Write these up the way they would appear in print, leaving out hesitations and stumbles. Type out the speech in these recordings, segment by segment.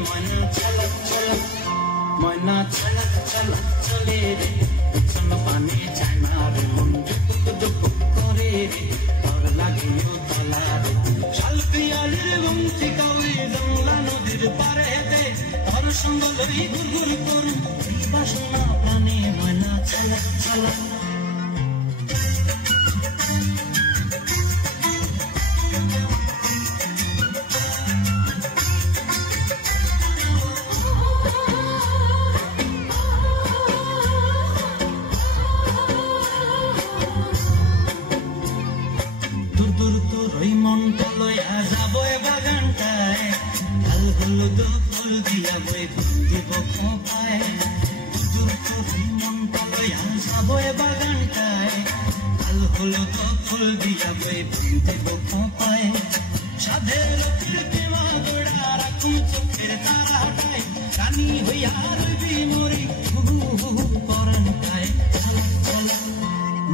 ময়না চলক চলক ময়না চলক চলক চলে রে পিছন পানে যায় না রে মন ডুবুক ডুবুক করে রে তোর লাগিও তলা রে শাল পিয়ালির বংশী কাউরি জংলা নদীর পারে হেতে তোর সঙ্গ লই ঘুরঘুর করুন এই বাসনা প্রাণে ময়না চলক চলক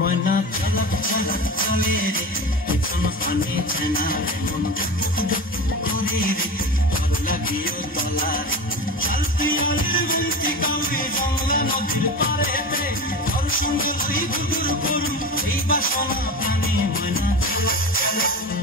ময়না চলক চলক চলে রে পিছন পানে ছানা রে মন করে রে তোর লাগিও তলা শাল পিয়ালির বংশী কাউরি জংলা নদীর পারে হেতে তোর সঙ্গে লই ঘুরঘুর করুন এই বাসনা প্রাণে ময়না চলক চলক